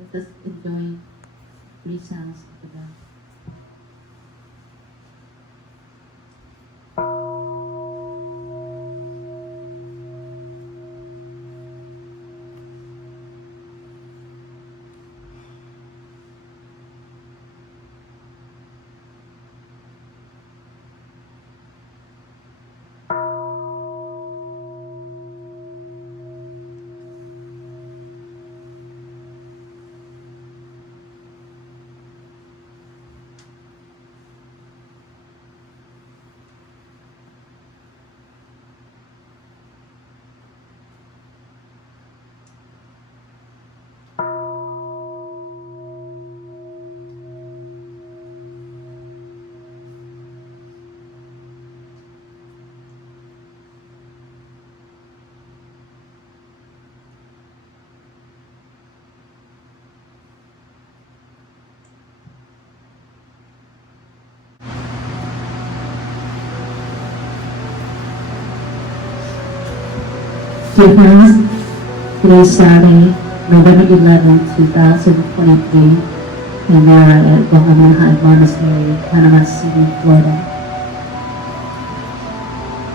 Let us enjoy three sounds of the bell. Dear friends, today is Saturday, November 11, 2023, and we are at Monastery, Panama City, Florida.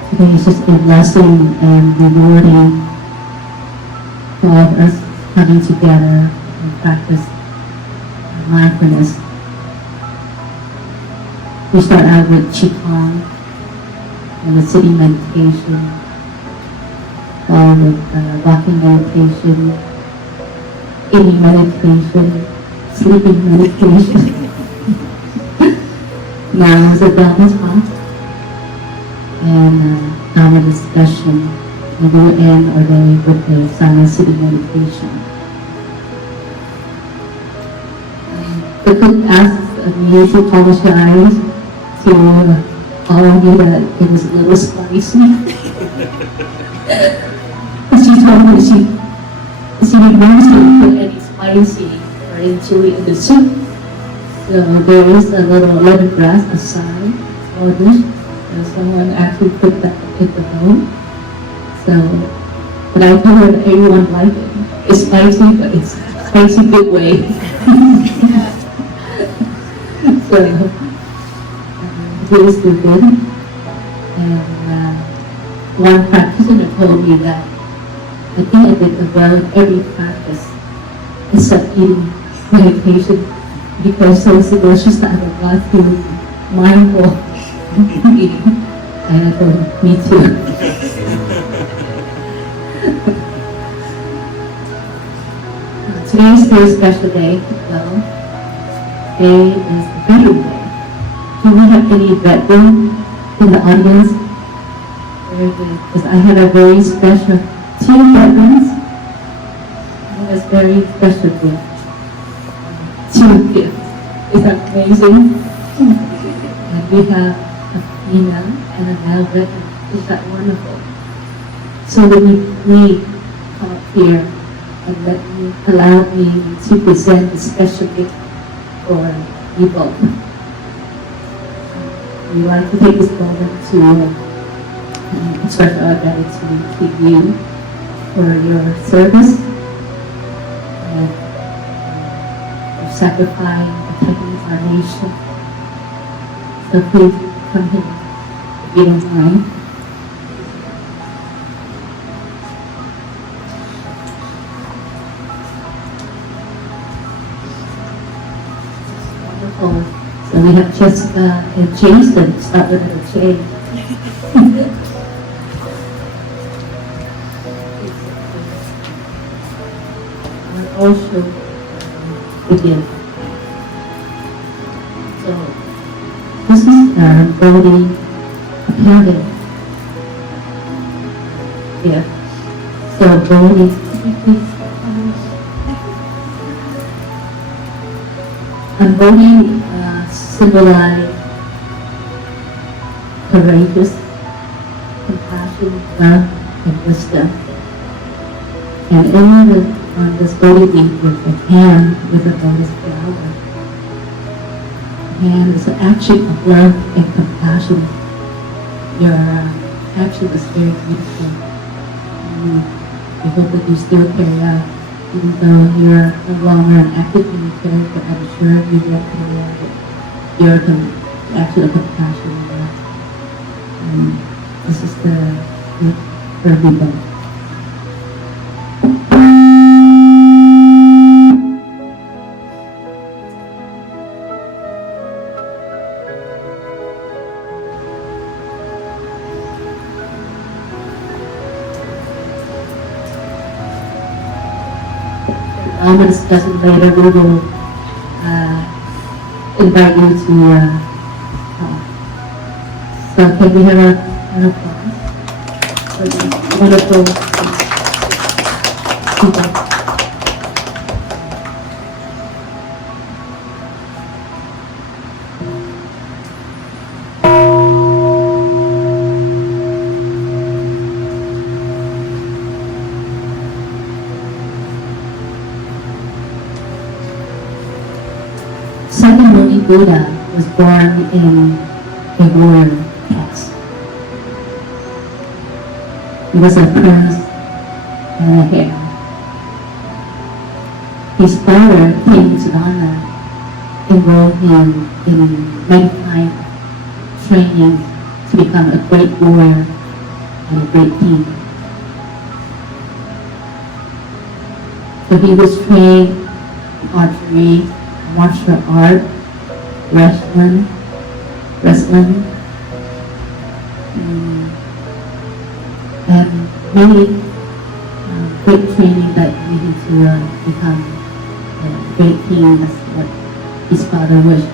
Today is just a blessing and rewarding for all of us coming together and practice mindfulness. We start out with Qigong and the sitting meditation, followed with walking meditation, eating meditation, sleeping meditation. Now is a Dharma talk and Dharma discussion, and we will end our day with the silent sitting meditation. The cook asks me to apologize to all of you that it was a little spicy. She told me she didn't want to put any spicy or any chili in the soup. So there is a little lemongrass aside for this. So someone actually put that in the bowl. So, but I told her that everyone liked it. It's spicy, but it's spicy good way. So, it is good. And one practitioner told me that I think I did well in every practice except eating meditation, because so delicious that I have got through mindful eating. And I told him, me too. Today is a very special day. Well, today is the Veteran Day. Do we have any veteran in the audience? Very good, because I have a very special 2 veterans. And it's very special gift. 2 gifts. Is that amazing? And we have a female and a male veteran. Is that wonderful? So when we come up here and allow me to present a special gift for you both. We want to take this moment to express our gratitude to you for your service and your sacrifice, protecting our nation. So please come here if you don't mind. Wonderful. So we have Jessica and Jason. Start with a J. Also begin. So this is Bodhi appearing. Yeah. So Bodhi, and Bodhi symbolize courageous, compassion, love, and wisdom. And on this Bodhi leaf with a hand with a lotus flower. And it's an action of love and compassion. Your action was very beautiful. We hope that you still carry out even though you're no longer an active communicator, but I'm sure you recognize that you're actually a compassion. This is the good for everybody. Discussing later, we will invite you to talk. So can we have an applause for these wonderful people? Buddha was born in a warrior caste. He was a prince and a hero. His father, King Siddhartha, enrolled him in many kind of training to become a great warrior and a great king. So he was trained in archery, martial art, wrestling, and many great training that needed to become a great king. That's what his father wished.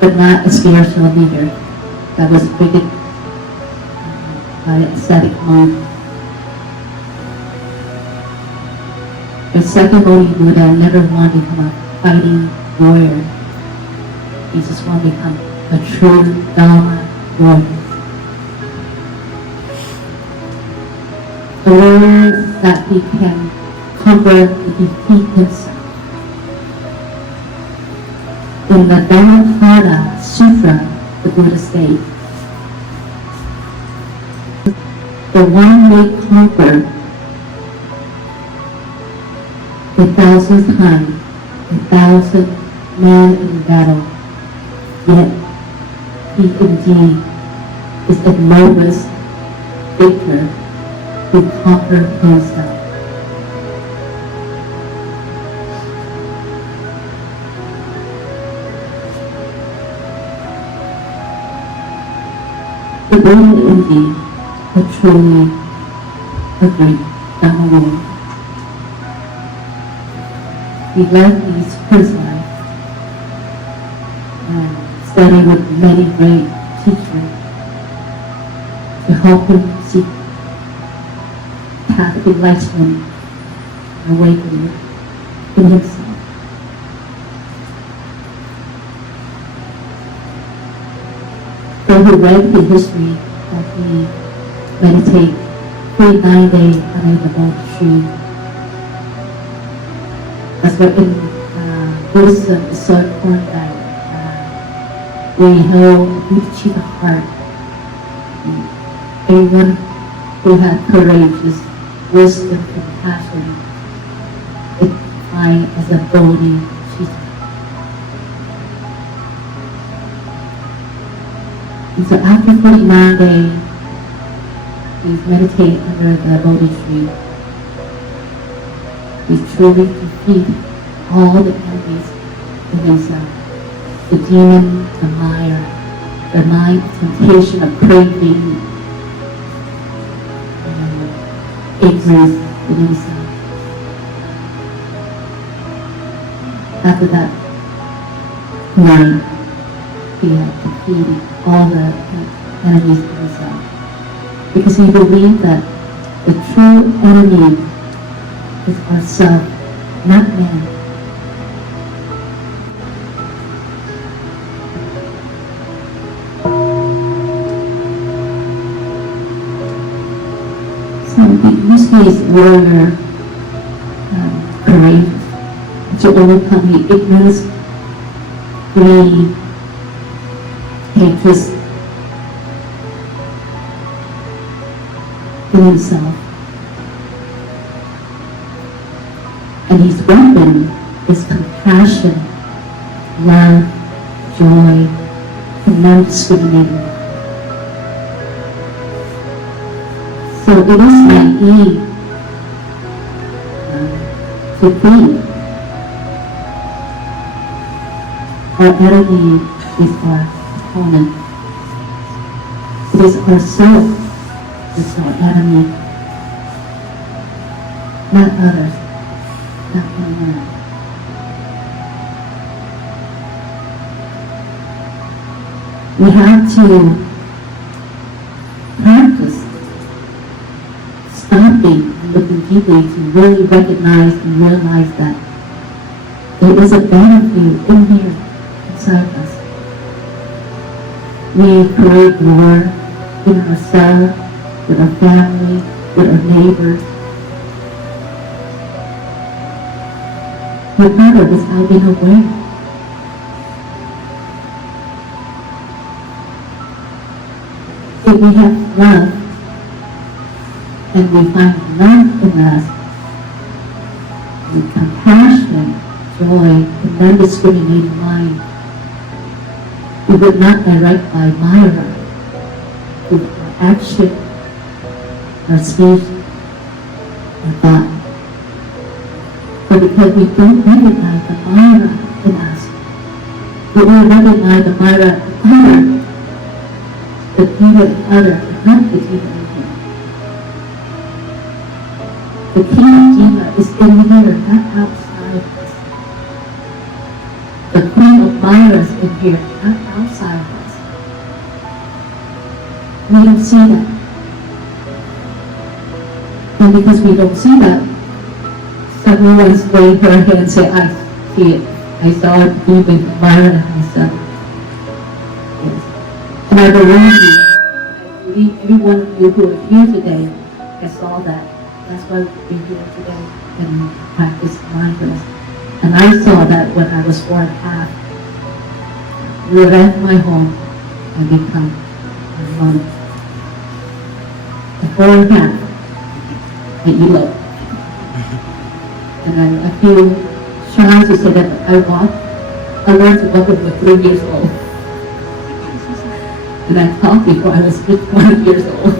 But not a spiritual leader that was wicked by ascetic monk. The second Bodhi Buddha never wanted to become a fighting warrior. He just wanted to become a true Dharma warrior. A warrior that he can conquer and defeat himself. In the Dhammapada Sutra, the Buddha states, the one may conquer 1,000 times, 1,000 men in battle, yet he indeed is the lowest victor who conquered himself. The Buddha is indeed a truly a great Dharma warrior. He left his prison life and studied with many great teachers to help him seek path of enlightenment and awakening in himself. Though he read the history that he meditated 49 days under the Bodhi tree. That's why in Buddhism is so important that we hold Bodhicitta heart. Anyone who has courageous wisdom and compassion is defined as a Bodhicitta. And so after 49 days, he's meditating under the Bodhi tree. He truly defeat all the enemies in himself. The demon, the Maya, the mind, temptation of craving, and ignorance in himself. After that night, he had defeated all the enemies in himself. Because he believed that the true enemy is ourselves, not man. So he used his warrior courage to overcome the ignorance, greed, hatred in himself. And his weapon is compassion, love, joy, and non-discriminating. So it is naive to think our enemy is our opponent. It is ourself that is our enemy, not others, not anyone. We have to practice stopping and looking deeply to really recognize and realize that there is a battlefield in here inside us. We create war in ourselves, with our family, with our neighbors. But part of it is how being aware. If we have love, and we find love in us, with compassion, joy, and non-discriminating mind, we would not direct our Myra with our action, our speech, our thought. But because we don't recognize the Myra in us, we only recognize the Myra in other, the Jiva in other, but not the Jiva in here. The king of Jiva is in here, not outside us. The queen of Myra is in here, not outside of us. We don't see that. And because we don't see that, someone's waved her hand and say, I see it. I saw it moving from Myra and myself. Yes. And I believe every one of you who are here today, I saw that. That's why we're here today and practice mindfulness. And I saw that when I was 4.5. We left my home and become a monk. At 4.5, I eloped. And I feel shy to say that I learned to walk when I was 3 years old. And I talked before I was 1 years old.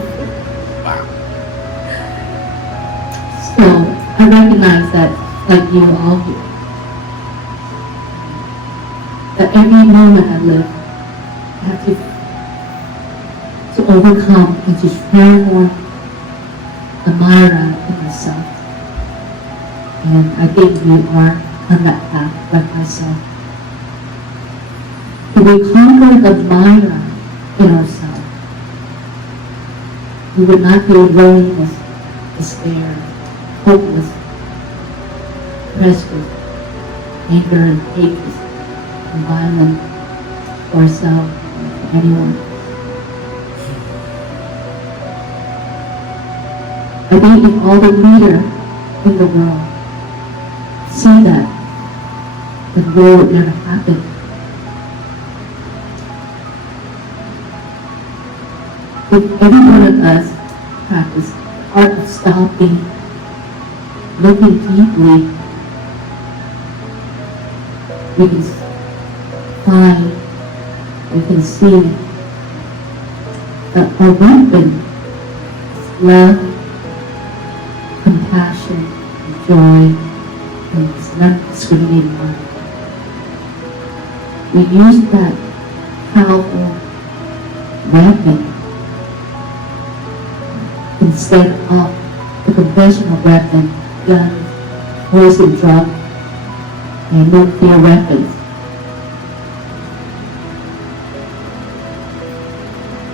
So I recognize that, like you all here, that every moment I live, I have to overcome and to transform the Myra in myself. And I think we are on that path, like myself. If we conquer the Myra in ourselves, we would not feel loneliness, despair, hopeless, pressure, anger and hatred, and violence for ourselves or for anyone. I think if all the leaders in the world see that, the war would never happen. If every one of us practice the art of stopping, looking deeply, we can find, we can see that our weapon is love, compassion, joy, and this non-discriminating mind. We use that powerful weapon instead of the conventional weapon, guns, poison, drugs, and nuclear weapons.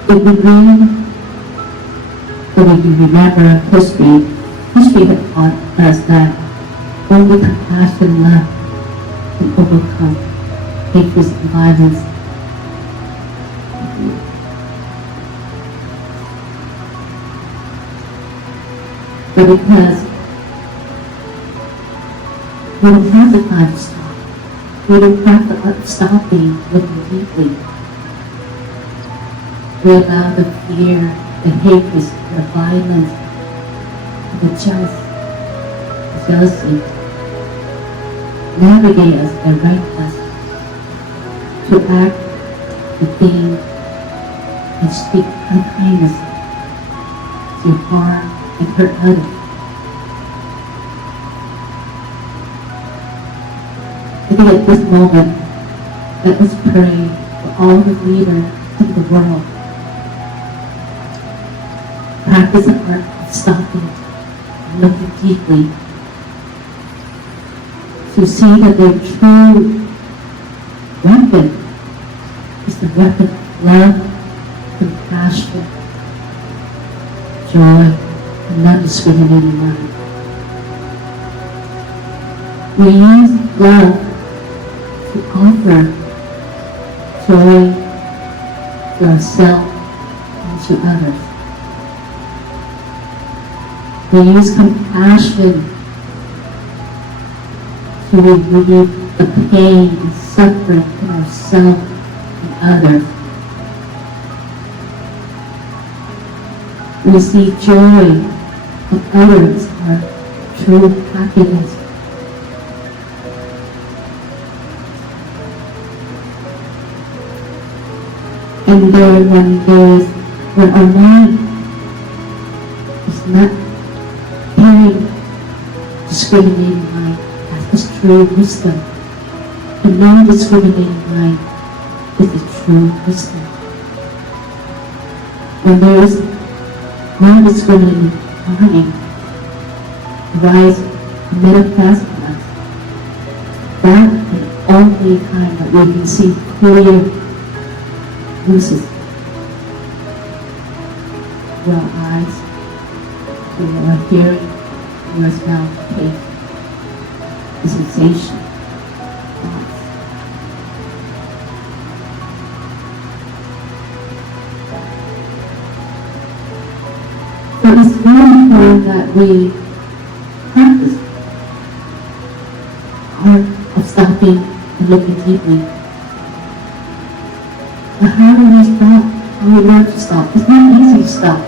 If we read, or if you remember history had taught us that only compassion and love can overcome hatred and violence. But because we don't have the time to stop, we don't have the stopping, looking deeply. We allow the fear, the hatred, the violence, the jealousy, navigate us, direct us to act, to think, and speak unkindness, to harm and hurt others. I think at this moment, let us pray for all the leaders in the world. Practice the art of stopping and looking deeply to see that their true weapon is the weapon of love, compassion, joy, and non-discriminating mind. We use love to offer joy to ourselves and to others. We use compassion to relieve the pain and suffering in ourselves and others. We see joy of others, our true happiness. And when our mind is not carrying discriminating mind, that's the true wisdom. The non-discriminating mind is the true wisdom. When there is non-discriminating mind arise and manifest in us, that is the only time that we can see clear uses through our eyes, through our hearing, through our smell, taste, the sensation, thoughts. So it's very important that we practice the art of stopping and looking deeply. But how do we stop? How do we learn to stop? It's not easy to stop.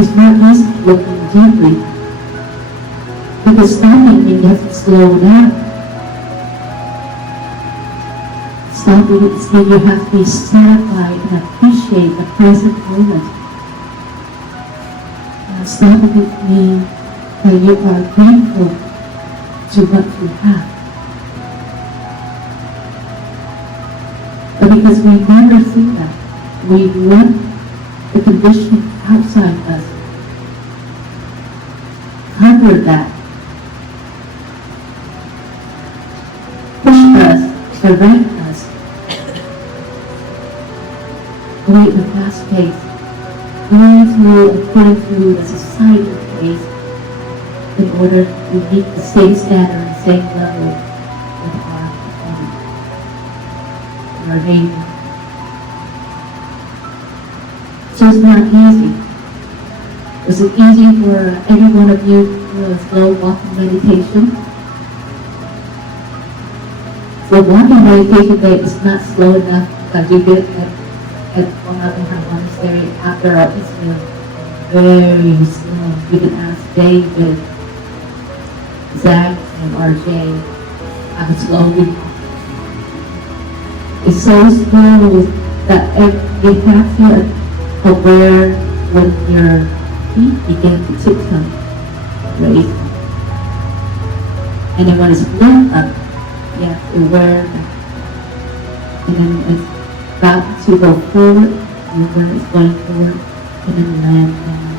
It's not easy to look deeply. Because stopping means you have to slow down. Stopping means you have to be satisfied and appreciate the present moment. Stopping means that you are grateful to what you have. But because we never see that, we let the condition outside us cover that, push us, direct us, going at a fast pace, going through according to the societal pace in order to meet the same standard and same level with our neighbor. So it's not easy. Is it easy for every one of you to do a slow walking meditation? So walking meditation day is not slow enough because you get at our monastery after our Islam very slow. You can ask David, Zach, and RJ how slow we walk. It's so slow that you have to aware when your feet begin to tiptoe, raise them. And then when it's lift up, you have to aware that. And then it's about to go forward, and where it's going forward, and then land down.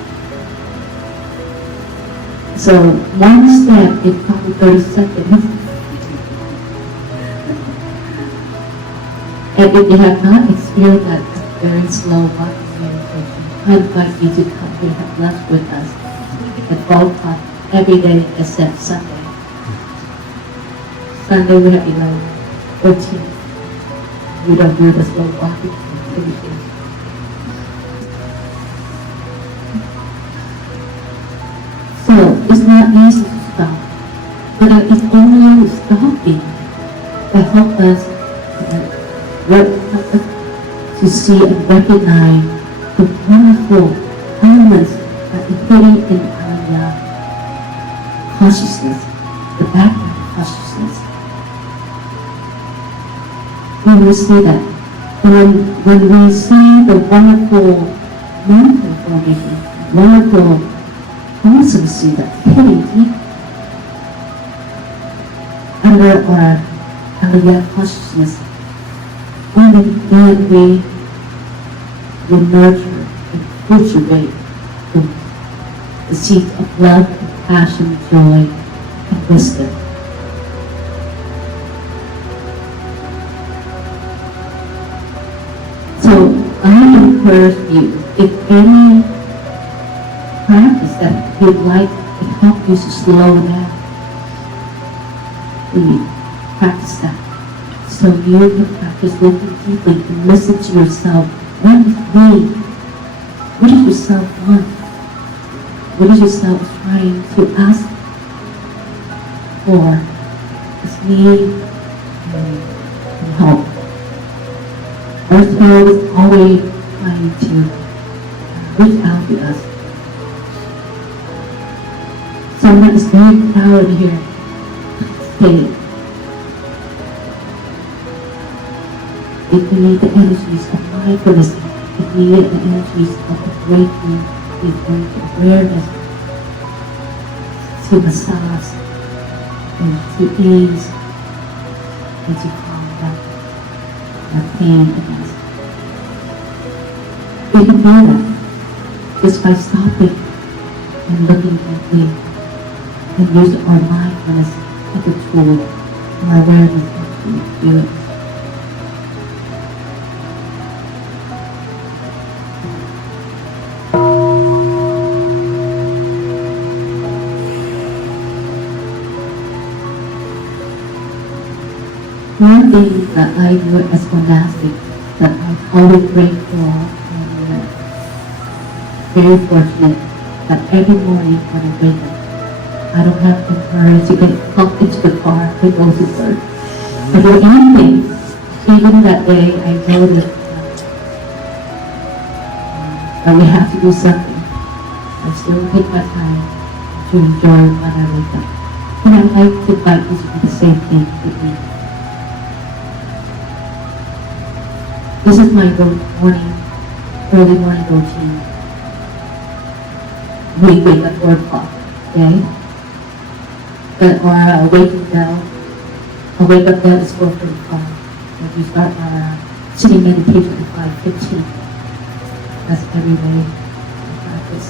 So one step in probably 30 seconds. And if you have not experienced that very slow walking meditation, I invite you to come here and have lunch with us at 12 o'clock every day except Sunday. Sunday we have 11, 14. We don't do the slow walking meditation. So it's not easy to stop, but it's only stopping that helps us to see and recognize the wonderful elements that are hidden in our consciousness, the background. consciousness. We will see that. And when we see the wonderful mental formation, wonderful constancy that hitting deep under our Aliyah consciousness, only then we will nurture and cultivate the seed of love, compassion, joy, and wisdom. So I encourage you, if any practice that you'd like to help you to slow down, please practice that. So you can practice looking deeply and listen to yourself. What is me? What does yourself want? What is yourself trying to ask for? It's need and help. Our spirit is always trying to reach out to us. Someone is very proud here. Stay. If we need the energies of mindfulness, if we need the energies of awakening, awareness, to massage, and to ease, and to calm down our pain in us. We can do that just by stopping and looking deeply and use our mindfulness as a tool, our awareness to do it. One thing that I do as monastic that I'm always grateful and very fortunate that every morning when I wake up, I don't have the courage to get up into the car and go to work. I do anything. Even that day, I know that we have to do something. I still take my time to enjoy when I wake up. And I like to invite you to do the same thing with me. This is my early morning routine. We wake up 4 o'clock, okay? But our waking bell, our wake up bell is 4:45. And we start our sitting meditation at 5:15. That's every day we practice.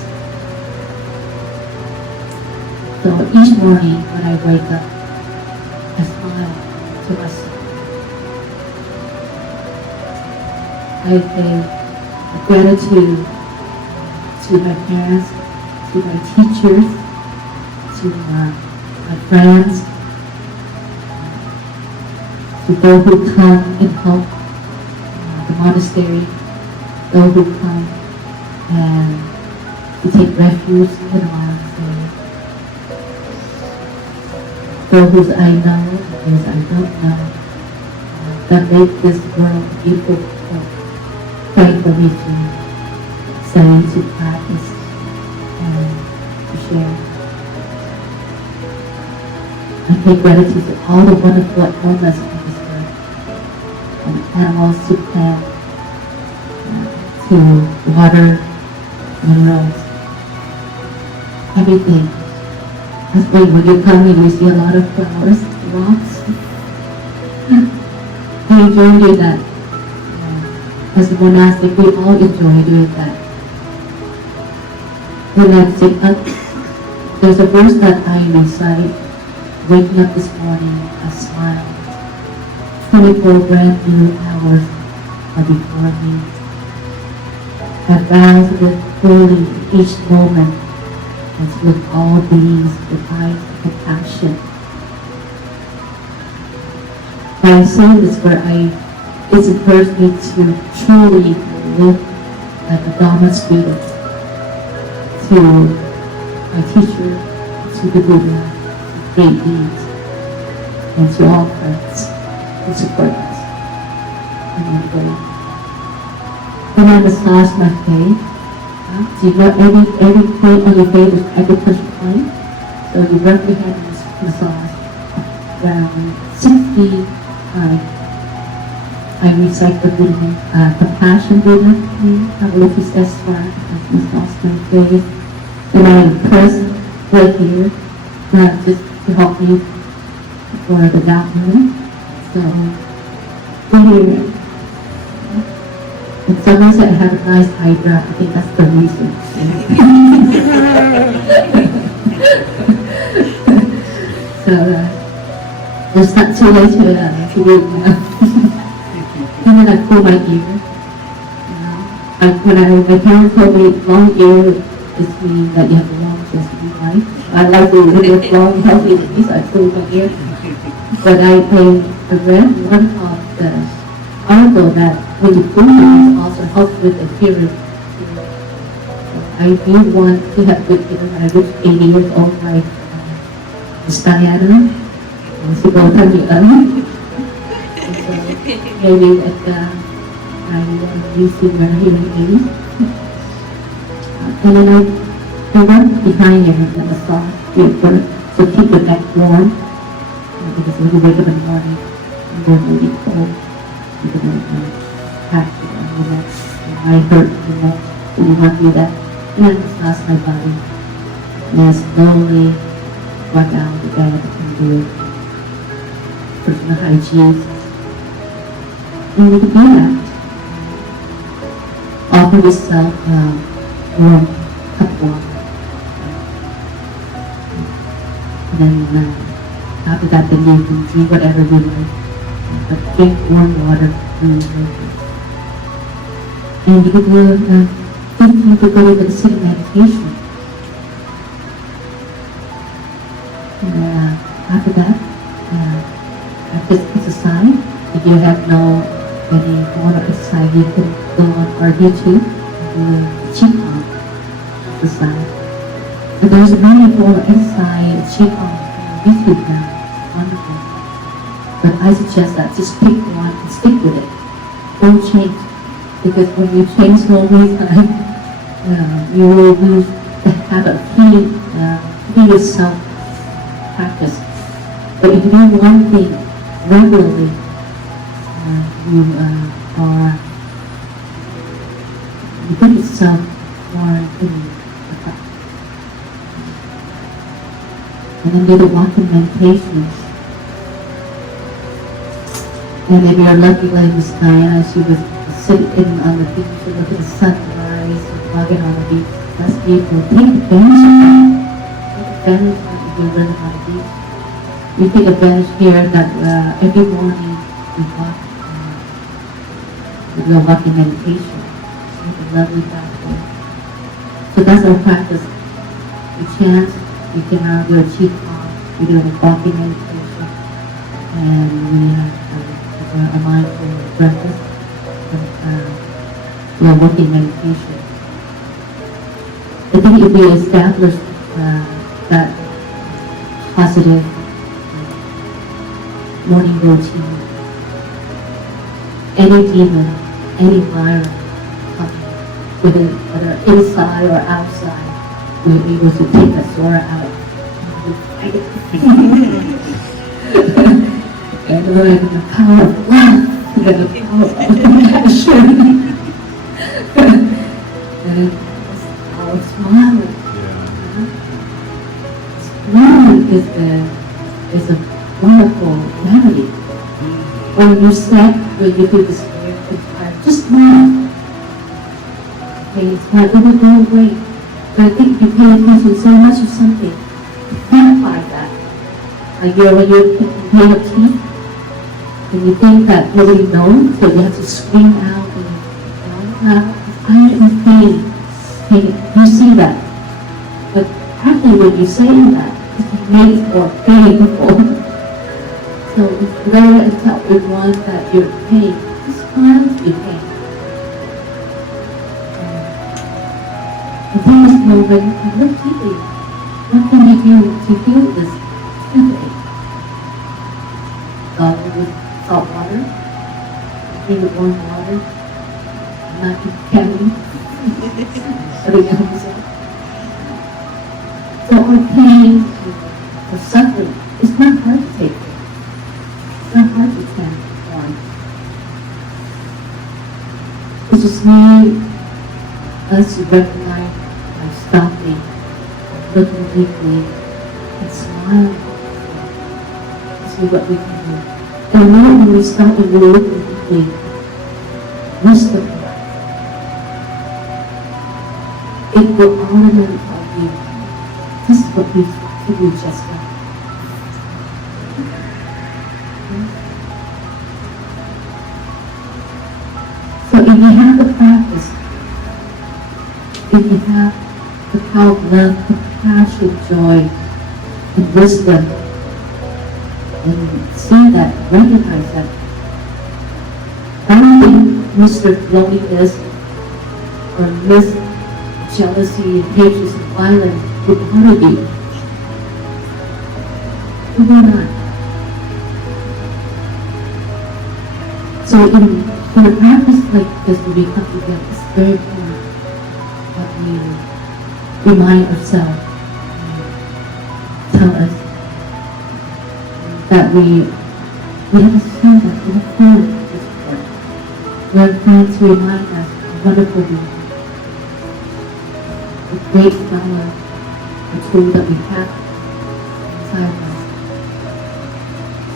So each morning when I wake up, I smile to myself. I pay gratitude to my parents, to my teachers, to my friends, to those who come and help the monastery, those who come and to take refuge in the monastery, those I know and those I don't know, that make this world beautiful. Pray for me to study, to practice, and to share. I pay gratitude to all the wonderful elements of this earth, from animals to plants, to water, minerals, everything. That's why when you come here, you see a lot of flowers, rocks. I enjoy doing that. As a monastic, we all enjoy doing that. When I sit up, there's a verse that I recite. Waking up this morning, I smile. 24 brand new hours are before me. I bow to live fully each moment and to look all beings with eyes of compassion. By saying this where it's encouraged me to truly live like a Dharma student, to my teacher, to the Buddha, to great beings, and to all friends who support us in my way. When I massage my face, so you know every point on your face is acupressure point, so you rub your hand and massage. around 60 times. I recite the Buddha, compassion Buddha, Avalokis Eswar, as Miss Austin says. And I press right here, just to help me for the doubt movement. So, right here. And someone said I have a nice hydra. I think that's the reason. So, it's not too late to work now. And then I pull my ear. My parents told me long ear just means that you have a long chest to be right. I like to live long, healthy days. I pull my ear. But I read one of the article that when you pull it also helps with adherence. I do want to have good ear. I reach 80 years old like Miss Diana. So go tell me so maybe that I used to wear hearing aids. And then I work behind you and massage your foot, so keep your back warm. Because when you wake up in the morning, you're really cold. You can pack your neck. I hurt too much, so you want to do that. And I massage my body. And I slowly walk out of the bed and do personal hygiene. And you can do that. Offer yourself warm cup of water. And then after that, then you can drink whatever you like. But drink warm water when you wake up. And you can do 15 to 30 minutes sitting meditation. And after that, practice exercise. If you have any form of exercise, you can go on our YouTube and do Qigong exercise. But there's many forms of exercise, Qigong on YouTube now. Wonderful. But I suggest that just pick one and stick with it. Don't change. Because when you change slowly, you will lose the habit of healing yourself practice. But if you do one thing regularly, you put yourself more in the practice. And then do the walking meditations. And if you're lucky like Miss Diana, she was sitting on the beach and look at the sunrise and walking on the beach. That's beautiful. Take advantage of that. Take advantage of it if you're living on the beach. We take advantage here that every morning we walk, we do a walking meditation. It's a lovely practice. So that's our practice. We chant, we can now do a Qigong, we do a walking meditation, and we have a mindful breakfast, and we are walking meditation. I think if we establish that positive morning routine, any demon, any virus coming, whether inside or outside, we're able to take that aura out. And the power of love, and the power of compassion, and our smiling. Smiling is a wonderful remedy. When you're sad, when you feel despair, just smile. Okay, smile, it will go away. But I think you pay attention so much to something, magnify that. Like when you're paying a teeth, and you think that nobody knows, so you have to scream out, and I'm in pain. You see that. But actually when you're saying that, it makes it more painful. So if you go and tell everyone that you're in pain, just smile to be pain. And in this moment, and look deeply. What can you do to heal this toothache? Gargle with salt water, drink with warm water, not eat candy. So our pain, our suffering, it's not hard to take care of. us to recognize by stopping, looking deeply, and smiling. See what we can do. And now when we stop and we look deeply, wisdom, it will automatically tell you, this is what we just got. So if you have the practice, if you have the power of love, compassion, joy, and wisdom, and see that, recognize that, I don't think Mr. Loneliness or Miss Jealousy and hatred and violence would bother you. It will not. So in a practice like this, when we come together, it's very important that we remind ourselves, tell us that we have a sense that we're full of this work. We're trying to remind us how wonderful we are, the great power, the tool that we have inside us.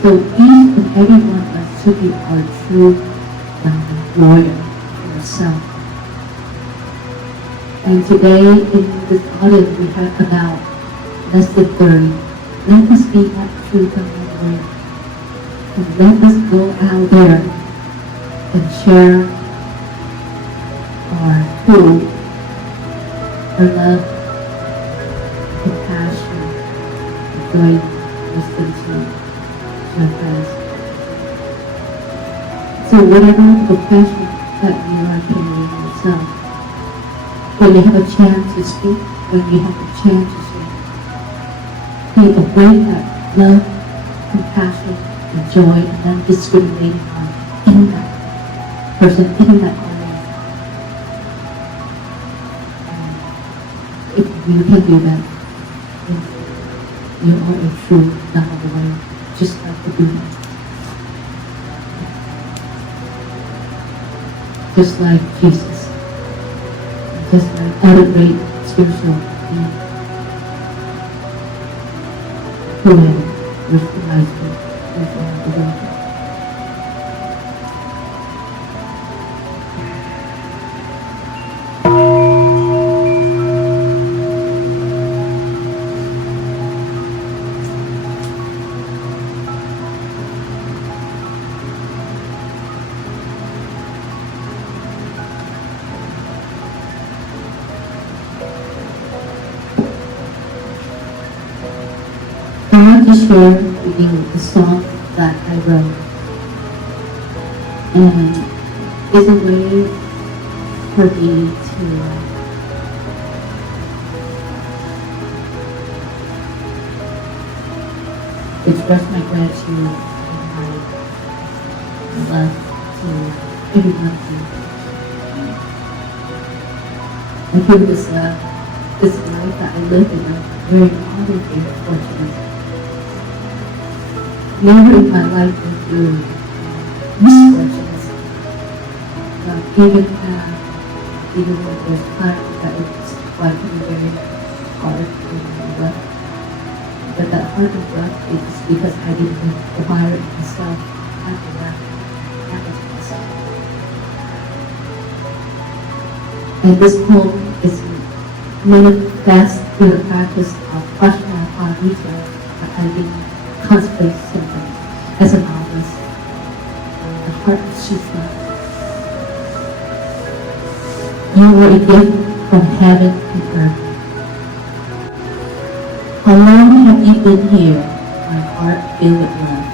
So each and every one of us should be our true Dharma warrior for ourselves. And today in this audience we have about less than 30. Let us be that true Dharma warrior. And let us go out there and share our food, our love, compassion, joy, wisdom to our friends. So whatever compassion that you are carrying yourself, when you have a chance to speak, when you have a chance to share, be aware that love, compassion, and joy, and non-discriminating in that person, in that audience. If you can do that, you are a true Dharma warrior, just like the Buddha. Just like Jesus. Just like other great spiritual beings who have recognized me within the world. I want to share with you the song that I wrote, and it's a way for me to express my gratitude and my love to everyone here. I feel this life that I live in, I'm very honored and fortunate. Never in my life been through misfortunes. Even when there's times that it's quite very hard in my life. But that hard of breath is because I didn't have the fire in myself. After that, myself. And this poem is manifest through the practice of Prajnaparamita that I've been constantly symptoms as a novice. The heart of Shiva. You are a gift from heaven and earth. How long have you been here, my heart filled with love?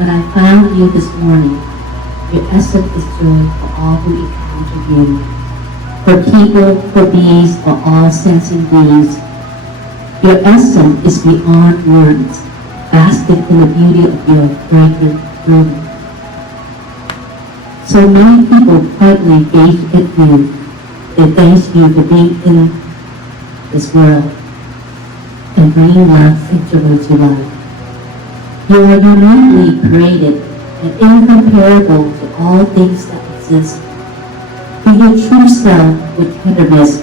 When I found you this morning, your essence is joy for all who encounter you. For people, for bees, for all sensing beings. Your essence is beyond words, basking in the beauty of your fragrant bloom. So many people quietly gaze at you. They thank you for being in this world and bringing love and joy to life. You are uniquely created and incomparable to all things that exist. Be your true self with tenderness,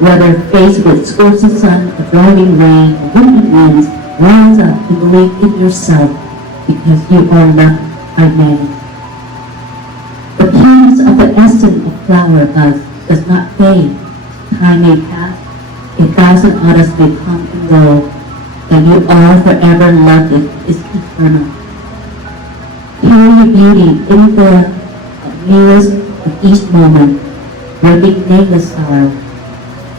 whether faced with scorching sun or driving rain or windy winds. Rise up and believe in yourself because you are loved by many. The pureness of the essence of flower buds does not fade. Time may pass, 1,000 autumns may come and go, that you are forever loved is eternal. Carry your beauty in the mirrors of each moment, breaking nameless sorrow.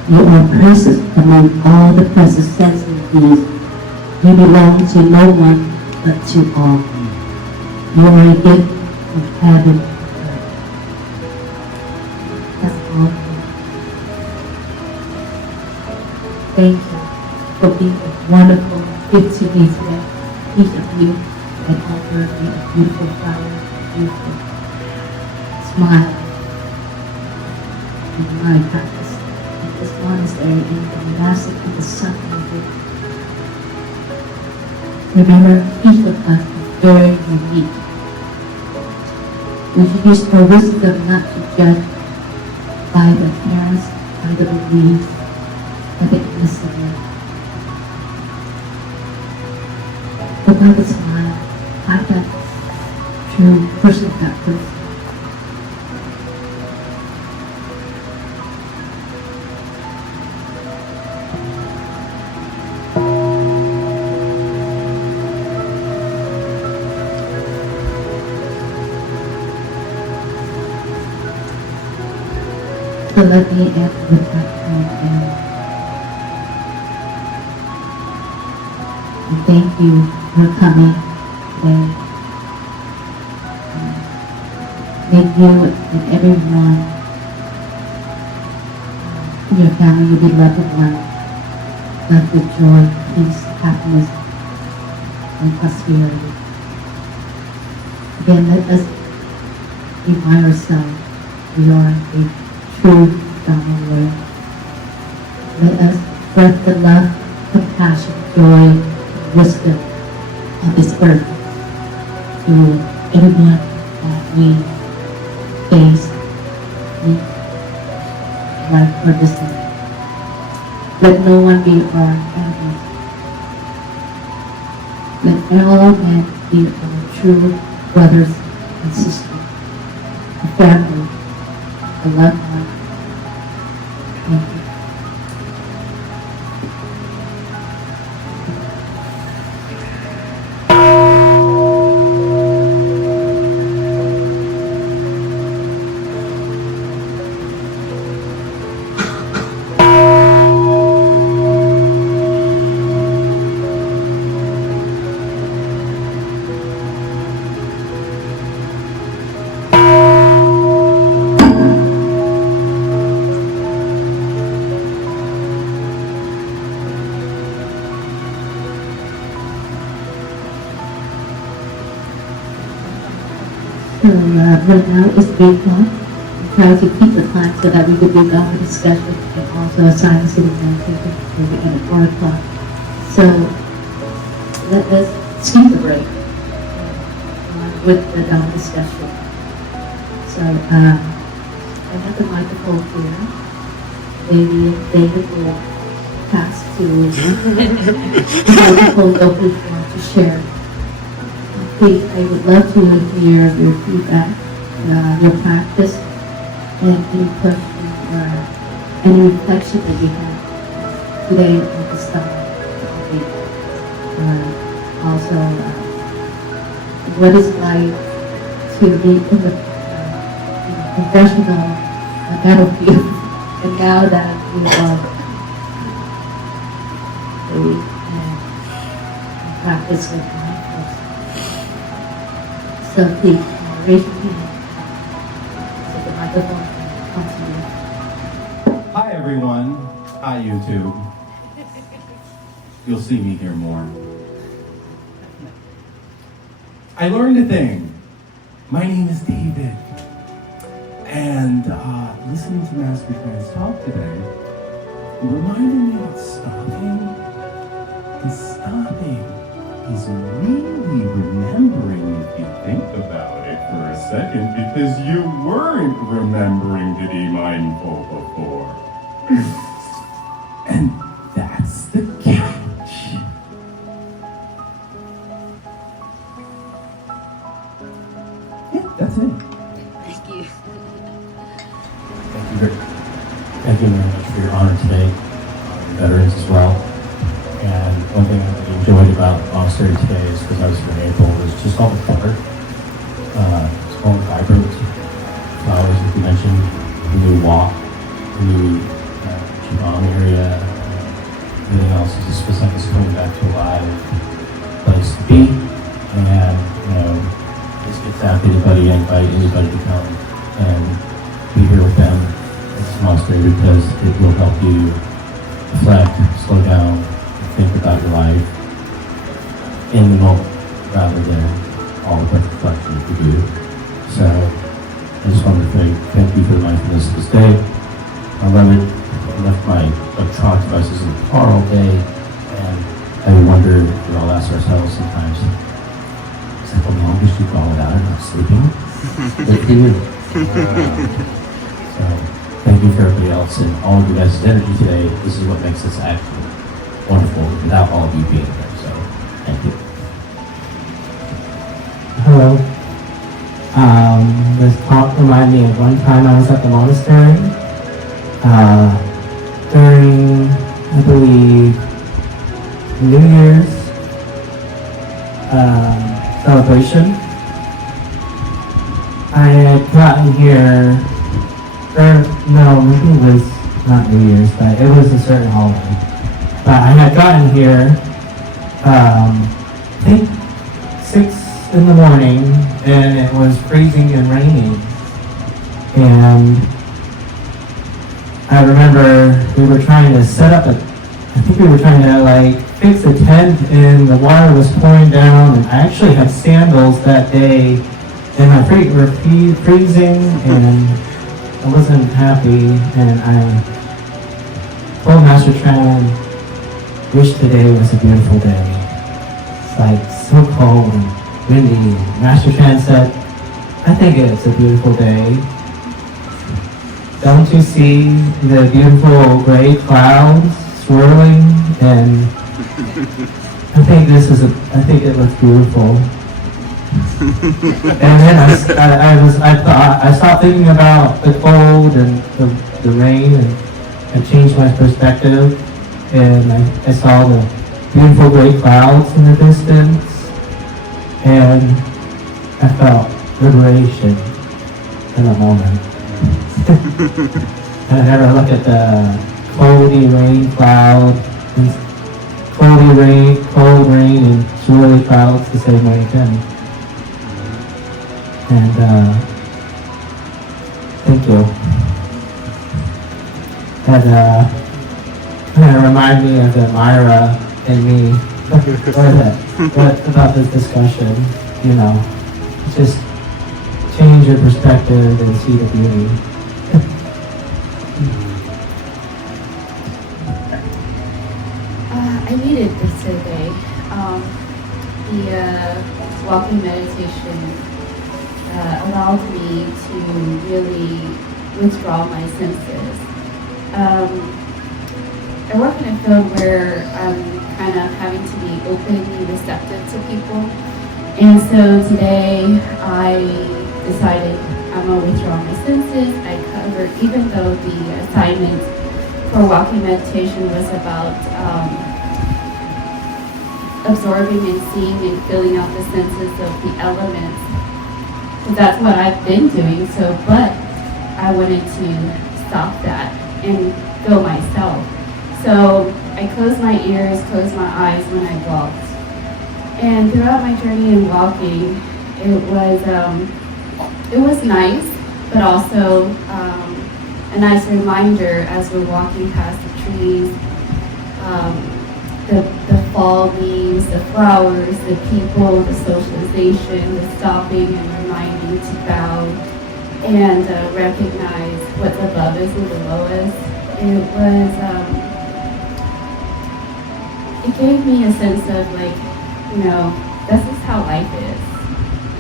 You are precious among all the precious sensitive beings. You belong to no one but to all. You are a gift from heaven. That's all. Thank you for being a wonderful gift to me today. Each of you that offer me a beautiful flower, a beautiful smile in my practice in this monastery in the monastic in the sun of it. Remember, each of us is very unique. We should use our wisdom not to judge by the appearance, by the beliefs, by the innocence, but by the smile, by that true personal practice. So let me end with that poem. And thank you for coming today. May you and everyone in your family, your beloved one, love with joy, peace, happiness, and prosperity. Again, let us remind ourselves we are a true Dharma warrior. Let us spread the love, compassion, joy, and wisdom on this earth to everyone that we face, meet, life, or distance. Let no one be our enemy. Let all men be our true brothers and sisters, a family, a loved one. Thank you. So right now it's 3 o'clock. We try to keep the time so that we could be done with the discussion and also assign sitting meditation for the end of 4 o'clock. So let us skip the break with the Dhamma discussion. So I have the microphone here. Maybe David will pass to the microphone open for to share. Please, I would love to hear your feedback, your practice, and any questions or any reflection that you have today on this topic. Also, what is like to be in the professional battlefield, and now that you are practice with mindfulness. So please raise your hand so the microphone can come to you. Hi everyone. Hi YouTube. You'll see me here more. I learned a thing. My name is David. And listening to Master Tran's talk today reminded me of stopping and stopping he's really remembering if you think about it for a second, because you weren't remembering to be mindful before. And that's the catch. Yeah, that's it. Thank you. Thank you very much for your honor today, veterans as well. And one thing I enjoyed about Monastery today is, because I was here in April, was just all the color. It's all vibrant. Flowers, like you mentioned, the new walk, the new Qigong area, everything else just feels like it's coming back to a live place to be. And, just get to everybody, invite anybody to come and be here with them. It's Monastery, because it will help you reflect, slow down, and think about your life in the moment, rather than all the reflection you do. So I just wanted to thank you for the mindfulness this day. I love it. I left my electronic devices in the car all day, and I wonder, we all ask ourselves sometimes, is that the longest you've gone without it, not sleeping? Good for you. So thank you for everybody else and all of you guys' energy today. This is what makes this actually wonderful without all of you being here. So thank you. Hello. This talk reminded me of one time I was at the monastery during, I believe, New Year's celebration. I had gotten here, no, maybe it was not New Year's, but it was a certain holiday. But I had gotten here, I think 6 in the morning, and it was freezing and raining. And I remember we were trying to set up I think we were trying to fix a tent, and the water was pouring down, and I actually had sandals that day, and my feet were freezing, and I wasn't happy, and I told Master Tran, wish today was a beautiful day. It's so cold and windy. Master Tran said, I think it's a beautiful day. Don't you see the beautiful gray clouds swirling? And I think it looks beautiful. And then I stopped thinking about the cold and the rain, and I changed my perspective, and I saw the beautiful gray clouds in the distance, and I felt liberation in a moment. And I never look at the coldy rain cloud, and cold rain and swirly clouds the same way again. And thank you. And it reminded me of the Myra and me. What about this discussion? Just change your perspective and see the beauty. I needed this today. The walking meditation allowed me to really withdraw my senses. I work in a field where I'm kind of having to be open and receptive to people. And so today I decided I'm going to withdraw my senses. I covered, even though the assignment for walking meditation was about absorbing and seeing and filling out the senses of the elements. Because that's what I've been doing. But I wanted to stop that and go myself. So I closed my ears, closed my eyes when I walked. And throughout my journey in walking, it was nice, but also a nice reminder as we're walking past the trees, the fall leaves, the flowers, the people, the socialization, the stopping and reminding to bow and recognize what's above us and below us. It gave me a sense of this is how life is.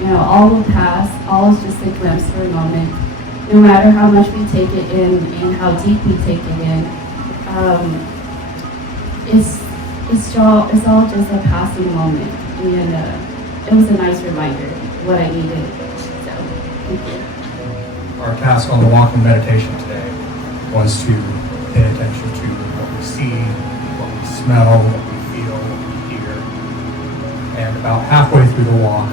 All will pass, all is just a glimpse for a moment. No matter how much we take it in and how deep we take it in, it's all just a passing moment. And it was a nice reminder of what I needed. So, thank you. Our task on the walking meditation today was to pay attention to what we see, what we smell, what we feel, what we hear. And about halfway through the walk,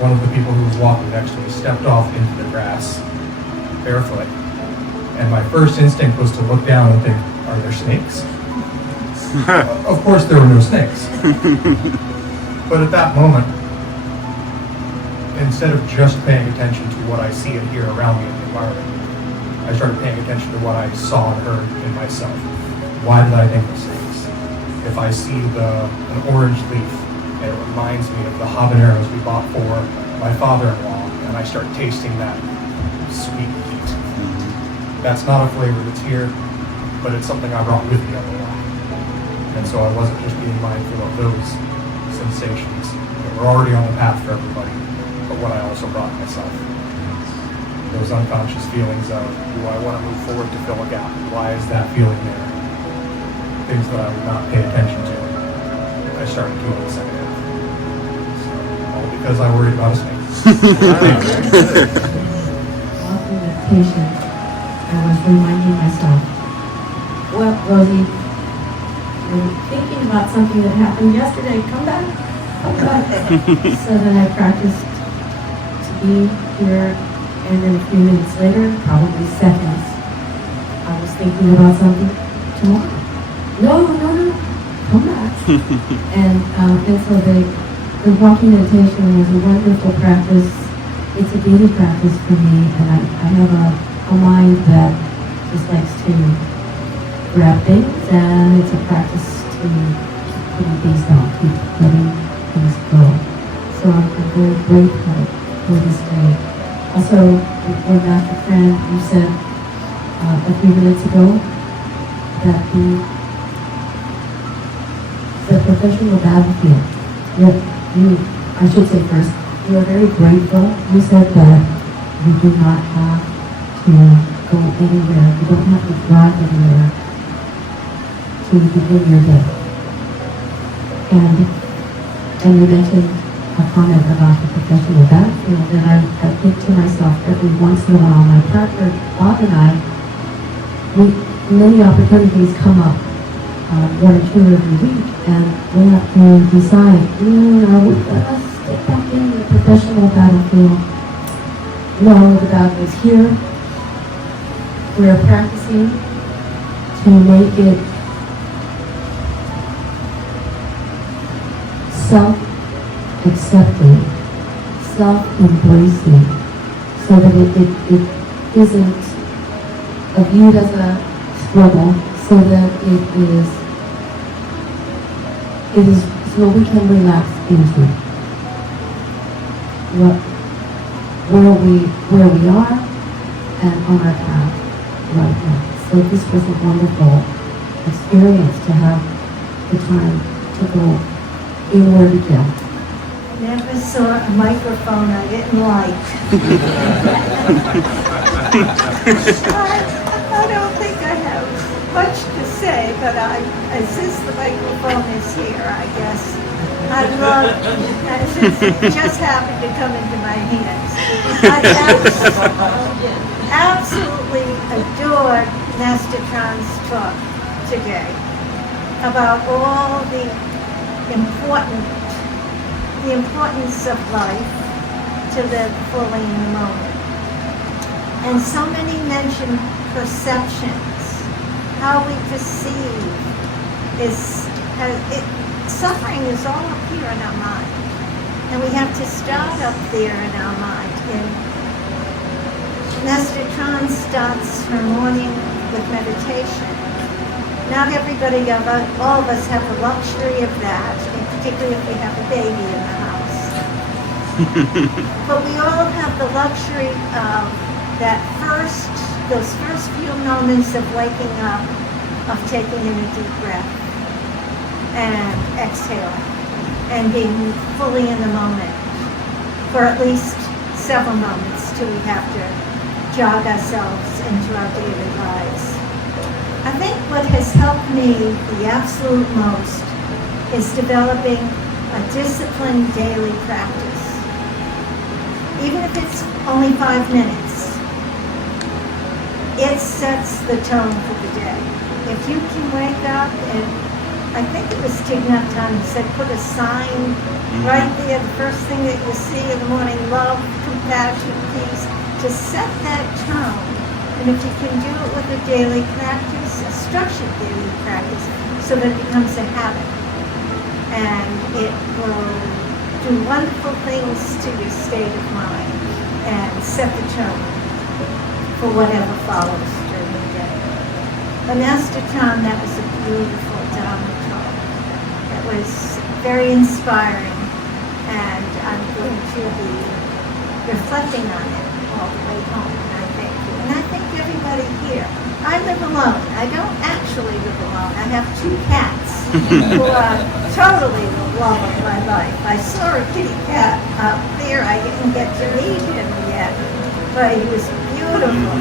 one of the people who was walking next to me stepped off into the grass barefoot. And my first instinct was to look down and think, are there snakes? Of course there were no snakes. But at that moment, instead of just paying attention to what I see and hear around me in the environment, I started paying attention to what I saw and heard in myself. Why did I think of snakes? If I see an orange leaf, it reminds me of the habaneros we bought for my father-in-law, and I start tasting that sweet heat. That's not a flavor that's here, but it's something I brought with me on the walk. And so I wasn't just being mindful of those sensations that were already on the path for everybody, but what I also brought myself. Those unconscious feelings of, do I want to move forward to fill a gap? Why is that feeling there? Things that I would not pay attention to. I started doing the second half. All because I worried about a snake. Walking meditation, I was reminding myself, well, Rosie, you're thinking about something that happened yesterday. Come back. So then I practiced to be here, and then a few minutes later, probably seconds, I was thinking about something tomorrow. No, come back. and so the walking meditation was a wonderful practice. It's a daily practice for me, and I have a mind that just likes to grab things, and it's a practice to keep putting things down, keep letting things go. So I'm very grateful for this day. Also, when Dr. Tran, you said a few minutes ago that the professional battlefield, I should say first, you are very grateful. You said that you do not have to go anywhere. You don't have to drive anywhere to begin your day. And you mentioned a comment about the professional battlefield, and I think to myself every once in a while, my partner Bob and I, many opportunities come up, 1 or 2 every week, and we have to decide, are we going to stick back in the professional battlefield? No, the battle is here. We are practicing to make it self-accepting, self-embracing, so that it isn't viewed as a struggle, so that it is so we can relax into where we are and on our path right now. So this was a wonderful experience to have the time to go inward again. Never saw a microphone I didn't like. I don't think I have much to say, but since the microphone is here, I guess I love, and since it just happened to come into my hands, I absolutely adored Master Tran's talk today about all the importance of life to live fully in the moment. And so many mention perceptions, how we perceive suffering is all up here in our mind. And we have to start up there in our mind. And Master Tran starts her morning with meditation. Not everybody, all of us have the luxury of that, and particularly if we have a baby in the house. But we all have the luxury of those first few moments of waking up, of taking in a deep breath and exhaling. and being fully in the moment for at least several moments till we have to jog ourselves into our daily lives. I think what has helped me the absolute most is developing a disciplined daily practice. Even if it's only 5 minutes, it sets the tone for the day. If you can wake up and, I think it was Thich Thanh who said, put a sign right there, the first thing that you see in the morning, love, compassion, peace, to set that tone. And if you can do it with a daily practice, a structured daily practice, so that it becomes a habit. And it will do wonderful things to your state of mind and set the tone for whatever follows during the day. But Master Tran, that was a beautiful Dharma talk. It was very inspiring, and I'm going to be reflecting on it all the way home, and I thank you. And I thank everybody here. I live alone. I don't actually live alone. I have 2 cats who are totally the love of my life. I saw a kitty cat out there. I didn't get to meet him yet, but he was beautiful.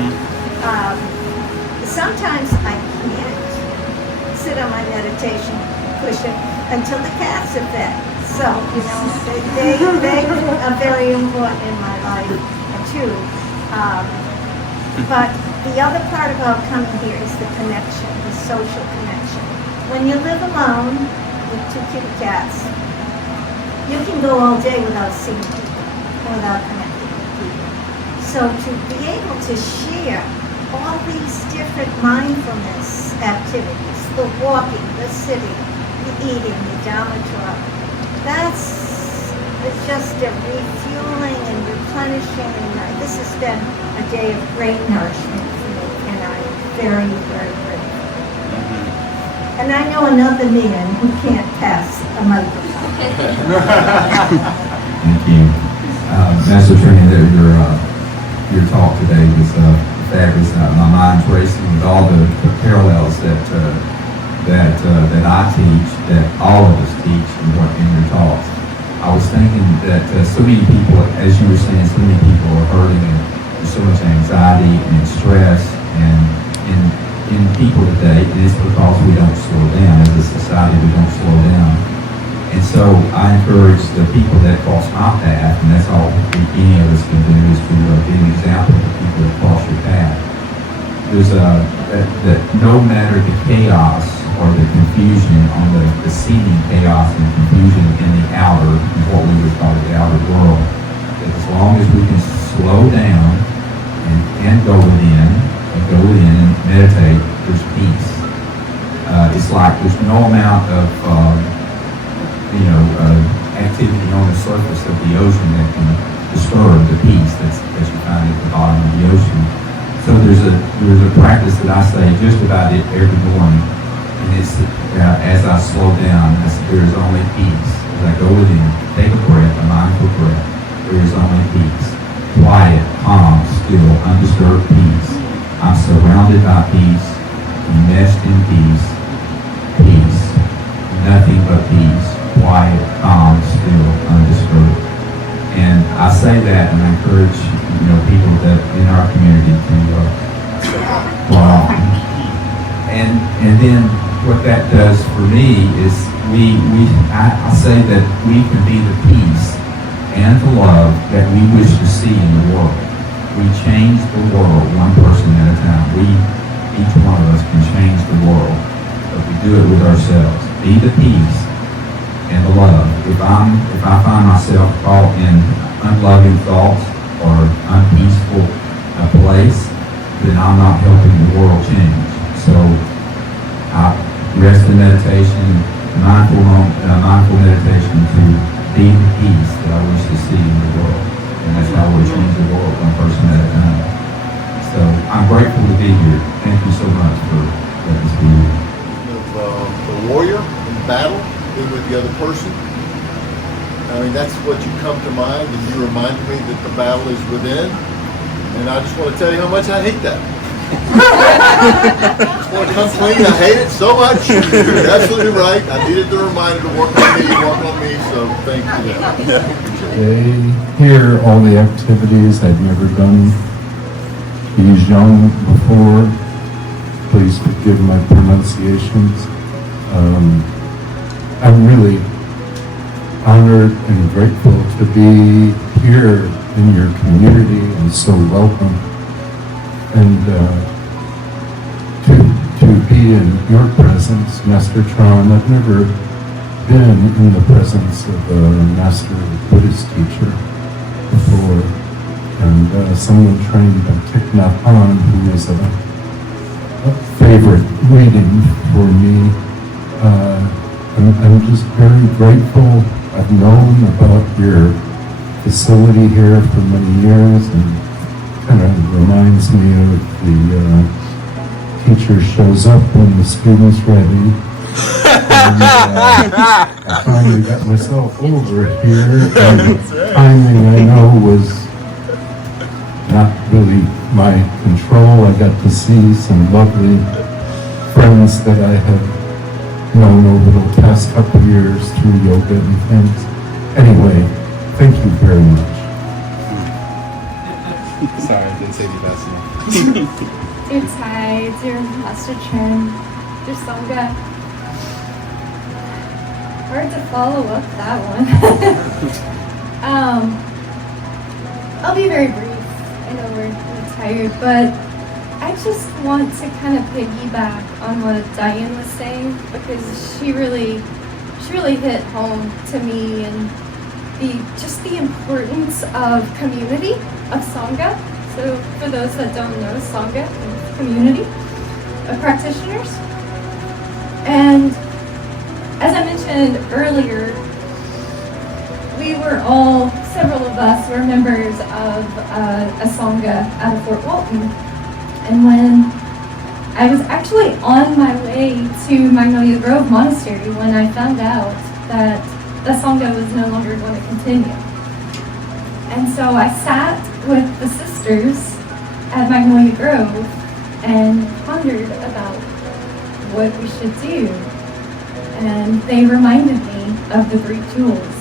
Sometimes I can't sit on my meditation cushion until the cats are fed. So, you know, they are very important in my life too. But the other part about coming here is the connection, the social connection. When you live alone with 2 kitty cats, you can go all day without seeing people, without connecting with people. So to be able to share all these different mindfulness activities, the walking, the sitting, the eating, the Dharma talk, that's just a refueling and replenishing. And this has been a day of great nourishment for me, and I'm very, very grateful. And I know another man who can't pass a microphone. Thank you. Master Tran, your talk today was fabulous. My mind's racing with all the parallels that I teach, that all of us teach in your talks. I was thinking that so many people, as you were saying, so many people are hurting, and there's so much anxiety and stress and in people today, and it's because we don't slow down. As a society, we don't slow down. And so I encourage the people that cross my path, and that's all any of us can do, is to be an example to people that cross your path. There's that no matter the chaos or the confusion on the seeming chaos and confusion in the outer, what we would call the outer world, that as long as we can slow down and go within and meditate, there's peace. It's like there's no amount of activity on the surface of the ocean that can disturb the peace that you find at the bottom of the ocean. So there's a practice that I say just about it every morning, and it's as I slow down, there is only peace. As I go within, take a breath, a mindful breath, there is only peace. Quiet, calm, still, undisturbed peace. I'm surrounded by peace, enmeshed in peace, peace, nothing but peace. Quiet, calm, still, undisturbed. And I say that, and I encourage people that in our community to and then what that does for me is I say that we can be the peace and the love that we wish to see in the world. We change the world one person at a time. Each one of us can change the world, but we do it with ourselves. Be the peace and the love. If I find myself caught in unloving thoughts or unpeaceful place, then I'm not helping the world change. So I rest in meditation, mindful meditation to be the peace that I wish to see in the world. And that's how we change the world, one person at a time. So I'm grateful to be here. Thank you so much for letting us be here. The warrior in battle, being with the other person. I mean, that's what you come to mind, and you reminded me that the battle is within. And I just want to tell you how much I hate that. I want to come clean. I hate it so much. You're absolutely right. I needed the reminder to work on me. So Thank you. Here, all the activities I'd never done. He's young before. Please forgive my pronunciations. I'm really honored and grateful to be here in your community and so welcome. And to be in your presence, Master Tran. I've never been in the presence of a Master Buddhist teacher before. And someone trained by Thich Nhat Hanh, who is a favorite reading for me. I'm just very grateful. I've known about your facility here for many years, and kind of reminds me of the teacher shows up when the student's ready. And, I finally got myself over here, and the timing I know was not really my control. I got to see some lovely friends that I have known over the past couple of years through yoga and things. Anyway, thank you very much. Sorry, I didn't say the best name. Dear Thai, dear Master Tran, dear Sangha. Hard to follow up that one. I'll be very brief. I know we're tired, but I just want to kind of piggyback on what Diane was saying, because she really hit home to me, and the importance of community, of Sangha. So for those that don't know, Sangha, community of practitioners. And as I mentioned earlier, several of us were members of a Sangha out of Fort Walton. And when I was actually on my way to Magnolia Grove Monastery when I found out that the Sangha was no longer going to continue. And so I sat with the sisters at Magnolia Grove and pondered about what we should do. And they reminded me of the great jewels,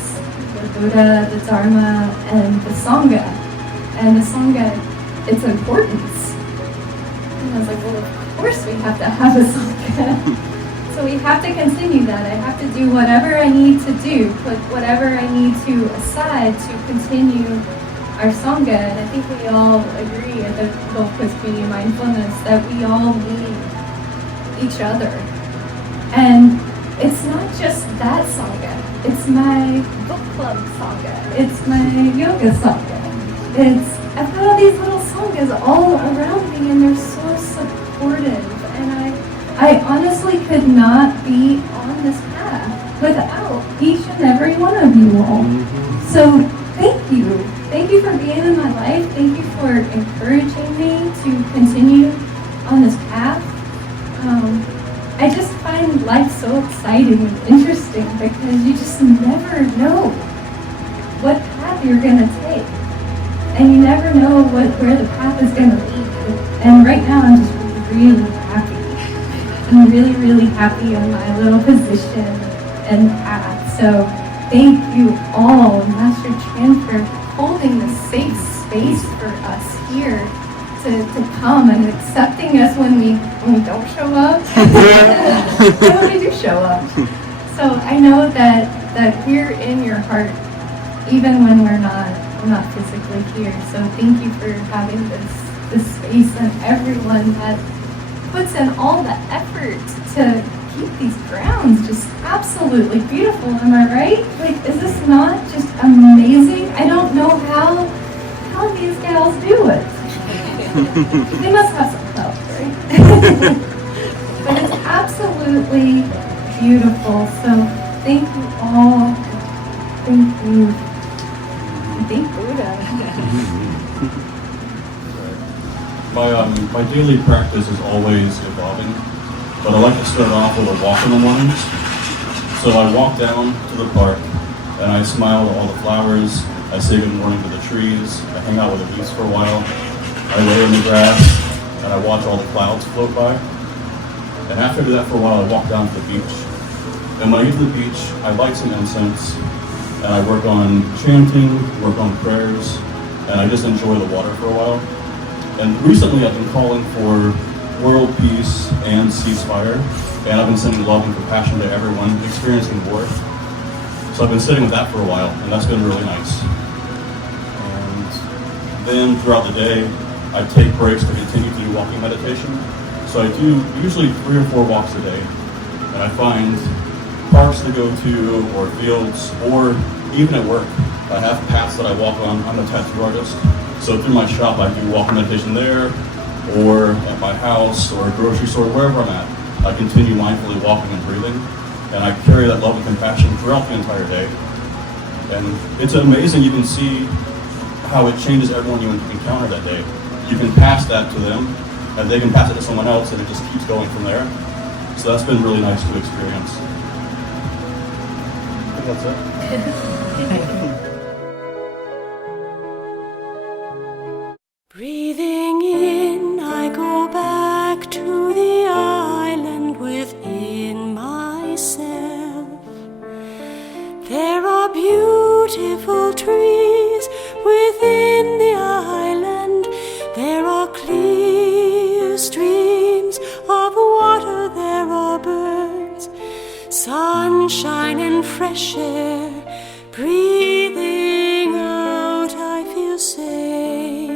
the Buddha, the Dharma, and the Sangha. And the Sangha, its importance. And I was like, well, of course we have to have a Sangha. So we have to continue that. I have to do whatever I need to do, put whatever I need to aside to continue our Sangha. And I think we all agree at the Gulf Coast Community of Mindfulness that we all need each other. And it's not just that Sangha. It's my book club Sangha. It's my yoga Sangha. I've got all these little Sanghas all around me, and they're so supportive. And I honestly could not be on this path without each and every one of you all. So thank you. Thank you for being in my life. Thank you for encouraging me to continue on this path. I just find life so exciting and interesting because you just never know what path you're going to take. And you never know where the path is going to lead. And right now I'm just really happy. I'm really, really happy on my little position and path. So thank you all, Master Tran, for holding this safe space for us here to come and accepting us when we don't show up and when we do show up. So I know that we're in your heart even when we're not physically here. So thank you for having this space, and everyone that puts in all the effort to keep these grounds just absolutely beautiful. Am I right? Like, is this not just amazing? I don't know how these gals do it. They must have some help, right? But it's absolutely beautiful. So thank you all. Thank you. Thank Buddha. My daily practice is always evolving, but I like to start off with a walk in the mornings. So I walk down to the park and I smile at all the flowers. I say good morning to the trees. I hang out with the leaves for a while. I lay in the grass and I watch all the clouds float by. And after I do that for a while, I walk down to the beach. And when I get to the beach, I light some incense and I work on chanting, work on prayers, and I just enjoy the water for a while. And recently I've been calling for world peace and ceasefire, and I've been sending love and compassion to everyone experiencing war. So I've been sitting with that for a while, and that's been really nice. And then throughout the day, I take breaks to continue to do walking meditation. So I do usually 3 or 4 walks a day, and I find parks to go to, or fields, or even at work. I have paths that I walk on. I'm a tattoo artist, so through my shop I do walking meditation there, or at my house, or a grocery store, wherever I'm at. I continue mindfully walking and breathing, and I carry that love and compassion throughout the entire day. And it's amazing, you can see how it changes everyone you encounter that day. You can pass that to them, and they can pass it to someone else, and it just keeps going from there. So that's been really nice to experience. I think that's it. Breathing in, I go back to the island within myself. There are beautiful trees within the island. There are clear streams of water. There are birds, sunshine and fresh air. Breathing out, I feel safe.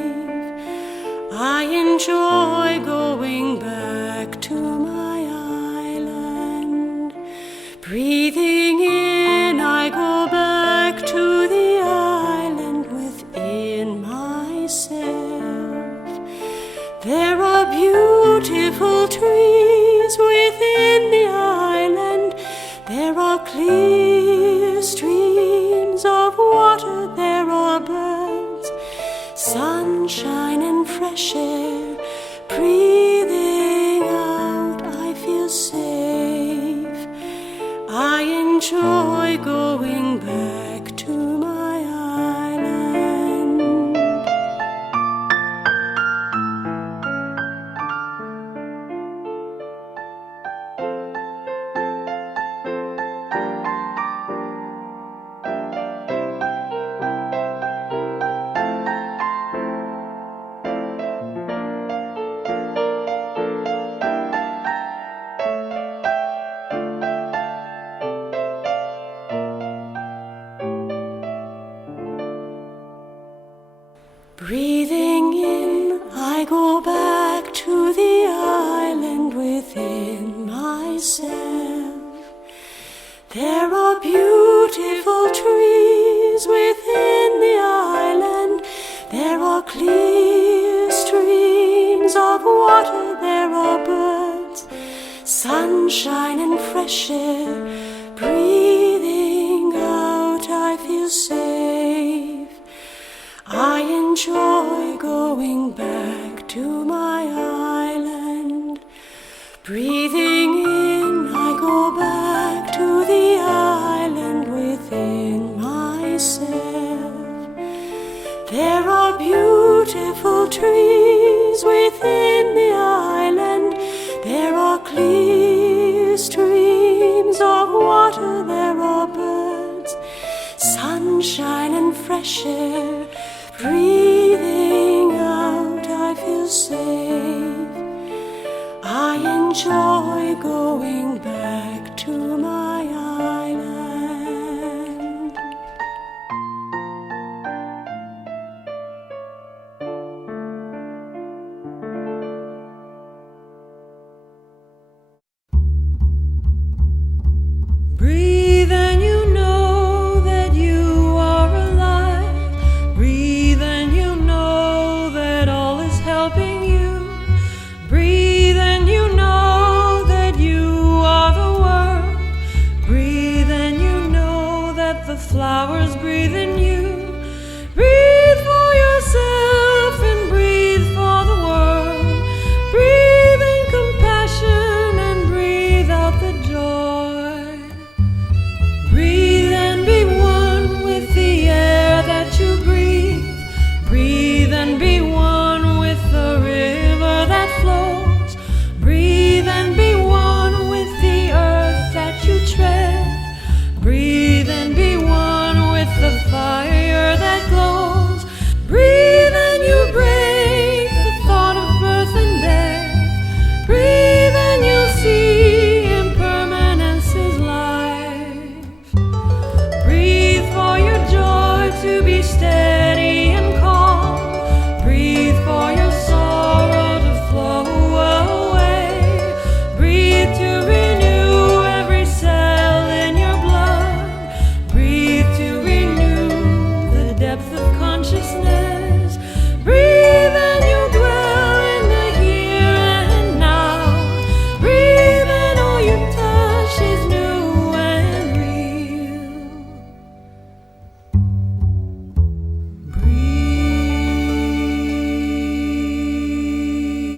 I enjoy going back to my island. Breathing in, I go back to the island within myself. There are beautiful trees within the island. There are clear streams of water. There are birds, sunshine and fresh air. Breathing out, I feel safe. I enjoy going back to my island. Breathing in, I go back to the island within myself. There are beautiful trees within the island. There are clear streams of water. There are birds, sunshine and fresh air. Breathing out, I feel safe. I enjoy going back to my island. Breathing in, I go back to the island within myself. There are beautiful trees within the island. There are clear streams of water. There are birds, sunshine and fresh air. Breathing out, I feel safe. I enjoy going back to my island. Breathe and you know that you are alive. Breathe and you know that all is helping you. Breathe and you know that you are the world. Breathe and you know that the flowers breathe in you. Breathe for yourself and breathe for the world. Breathe in compassion and breathe out the joy. Breathe and be one with the air that you breathe. Breathe and be one with the river that flows. Breathe and be one with the earth that you tread. Breathe and be one with stay.